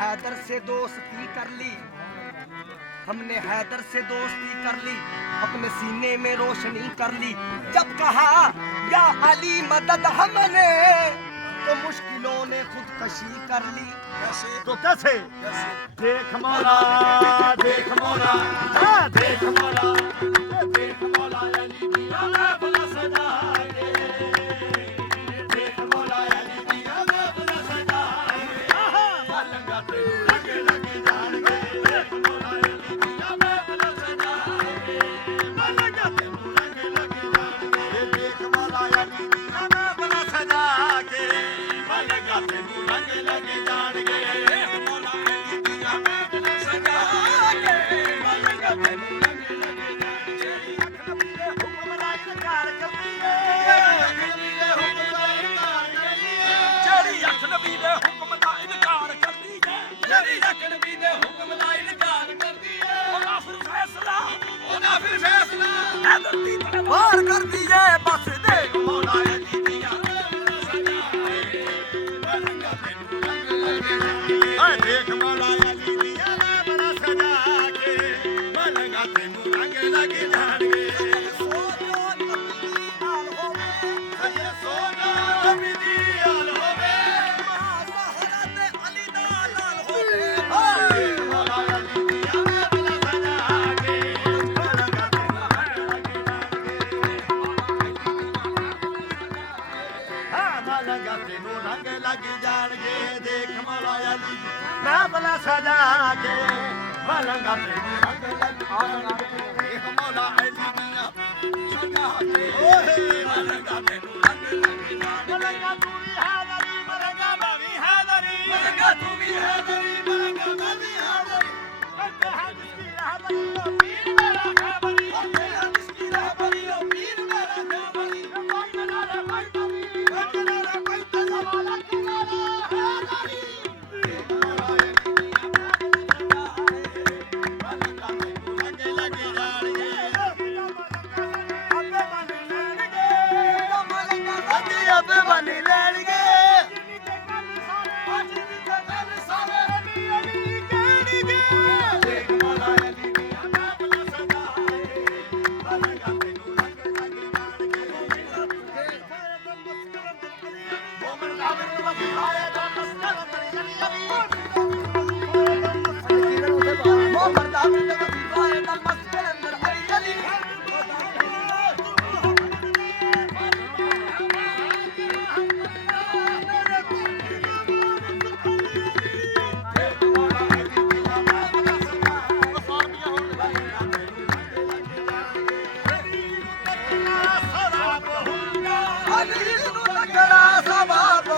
हैदर से दोस्ती कर ली, हमने हैदर से दोस्ती कर ली, अपने सीने में रोशनी कर ली। जब कहा या अली मदद हमने, तो मुश्किलों ने खुदकशी कर ली। तो कैसे? देख मौला, देख मौला, देख मौला, देख मौला अली मियां महफिल सजाए, देख मौला अली मियां महफिल सजाए, मलंगा ते रंग लग जाणगे, देख मौला अली मियां महफिल सजाए, मलंगा ते रंग लग जाणगे, देख मौला अली मियां महफिल सजा के, मलंगा ते रंग लग जाणगे, देख मौला अली मियां महफिल सजा के, मलंगा ते रंग लग जाणगे। अख नबी दे हुक्म दा इनकार करदी है, अख नबी दे हुक्म दा इनकार करदी है, जेड़ी अख नबी दे हुक्म दा इनकार करदी है, जेड़ी अख नबी दे हुक्म दा इनकार करदी है, ओदा फिर फैसला हैदर दी तलवार करदी है। बस देख मौला अली मियां महफिल सजाए, मलंगा ते रंग लग जाणगे, देख मौला अली मियां महफिल सजा के, मलंगा ते रंग लग जाणगे। सोना नबी दी आल होवे, ज़हरा ते अली दा लाल होवे, देख मौला अली मियां महफिल सजा के, मलंगा ते रंग लग जाणगे, मलंगा ते रंग लग जाणगे, देख मौला अली महफिल सजा के, मलंगा ते रंग लग जाणगे, देख मौला अली मियां सजा के, मलंगा ते रंग लग जाणगे। मलंगा तू भी हैदरी, मलंगा मैं भी हैदरी, मलंगा तू भी हैदरी, मलंगा मैं भी हैदरी, करते हैं जिसकी रहबरी ओ पीर मेरा खैबरी, करते हैं जिसकी रहबरी ओ पीर मेरा खैबरी, कोई किनारे कोई तबी, कोई किनारे कोई तज़वाला किनारा हैदरी, देख मौला अली मियां महफिल सजाए, मलंगा ते रंग लग जाणगे, अबे बन लेणगे, अजी अबे बन लेणगे, अजी दी ते गल सारे अली अली कहणगे, देख मौला अली मियां महफिल सजाए, मलंगा ते रंग लग जाणगे, मोमिन काबिल वफाए दा मस्कर अंदर अली अली, मोमिन काबिल वफाए दा मस्कर अंदर अली अली, अली नूं तकड़ा सवाब